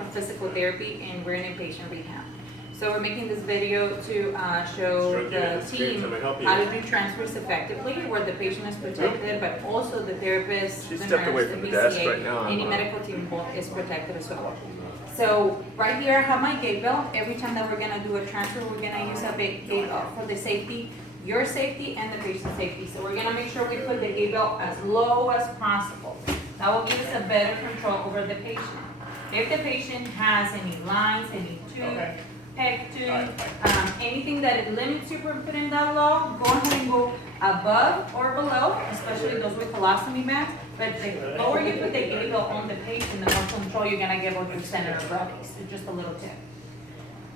from physical therapy and we're in inpatient rehab. So we're making this video to show the team how to do transfers effectively, where the patient is protected, but also the therapist, the nurse, the BCA, any medical team involved is protected as well. So right here I have my gate belt. Every time that we're gonna do a transfer, we're gonna use a big gate belt for the safety, your safety and the patient's safety. So we're gonna make sure we put the gate belt as low as possible. That will give us a better control over the patient. If the patient has any lines, any tube, peg tube, anything that limits you from putting that low, go ahead and go above or below, especially those with colostomy bags. But the lower you put the gate belt on the patient, the more control you're gonna give over your center of gravity. So just a little tip.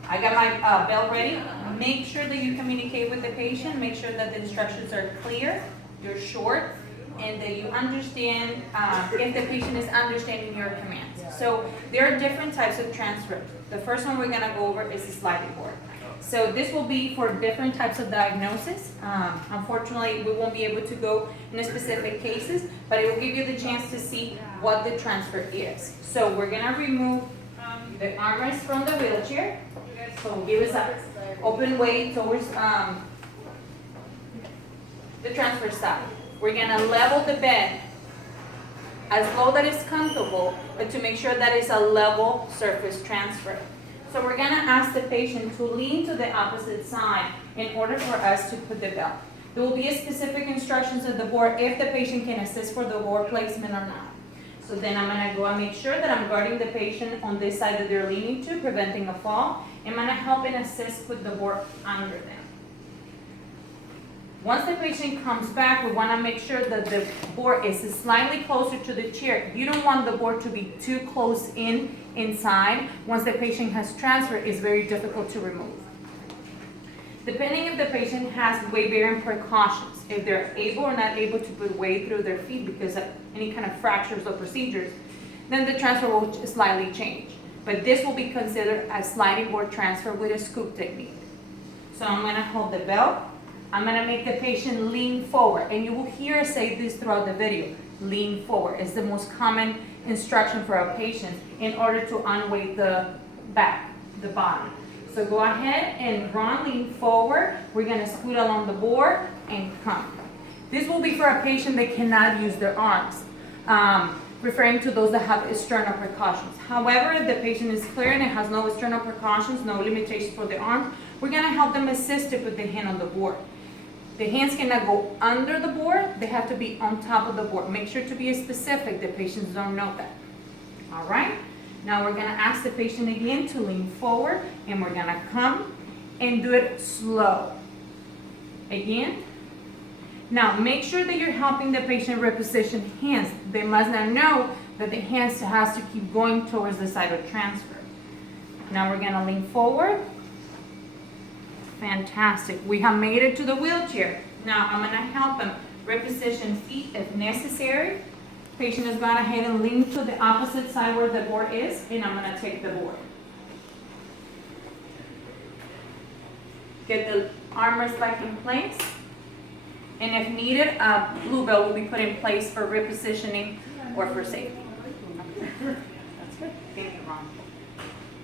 I got my belt ready. Make sure that you communicate with the patient. Make sure that the instructions are clear, they're short, and that you understand if the patient is understanding your commands. So there are different types of transfer. The first one we're gonna go over is the sliding board. So this will be for different types of diagnosis. Unfortunately, we won't be able to go into specific cases, but it will give you the chance to see what the transfer is. So we're gonna remove the armrest from the wheelchair. So give us an open way towards the transfer side. We're gonna level the bed as low that is comfortable, but to make sure that it's a level surface transfer. So we're gonna ask the patient to lean to the opposite side in order for us to put the belt. There will be a specific instructions on the board if the patient can assist for the board placement or not. So then I'm gonna go and make sure that I'm guarding the patient on this side that they're leaning to, preventing a fall. I'm gonna help and assist with the board under them. Once the patient comes back, we wanna make sure that the board is slightly closer to the chair. You don't want the board to be too close inside. Once the patient has transferred, it's very difficult to remove. Depending if the patient has weight-bearing precautions, if they're able or not able to put weight through their feet because of any kind of fractures or procedures, then the transfer will slightly change. But this will be considered a sliding board transfer with a scoop technique. So I'm gonna hold the belt. I'm gonna make the patient lean forward, and you will hear us say this throughout the video. Lean forward is the most common instruction for our patients in order to unweight the back, the body. So go ahead and lean forward. We're gonna scoot along the board and come. This will be for a patient that cannot use their arms, referring to those that have external precautions. However, if the patient is clear and it has no external precautions, no limitations for the arm, we're gonna help them assist to put the hand on the board. The hands cannot go under the board, they have to be on top of the board. Make sure to be specific, the patients don't know that. All right, now we're gonna ask the patient again to lean forward, and we're gonna come and do it slow. Again. Now make sure that you're helping the patient reposition hands. They must not know that the hands has to keep going towards the side of transfer. Now we're gonna lean forward. Fantastic. We have made it to the wheelchair. Now I'm gonna help them reposition feet if necessary. Patient is going ahead and lean to the opposite side where the board is, and I'm gonna take the board. Get the armrest back in place. And if needed, a blue belt will be put in place for repositioning or for safety. That's good. Getting it wrong.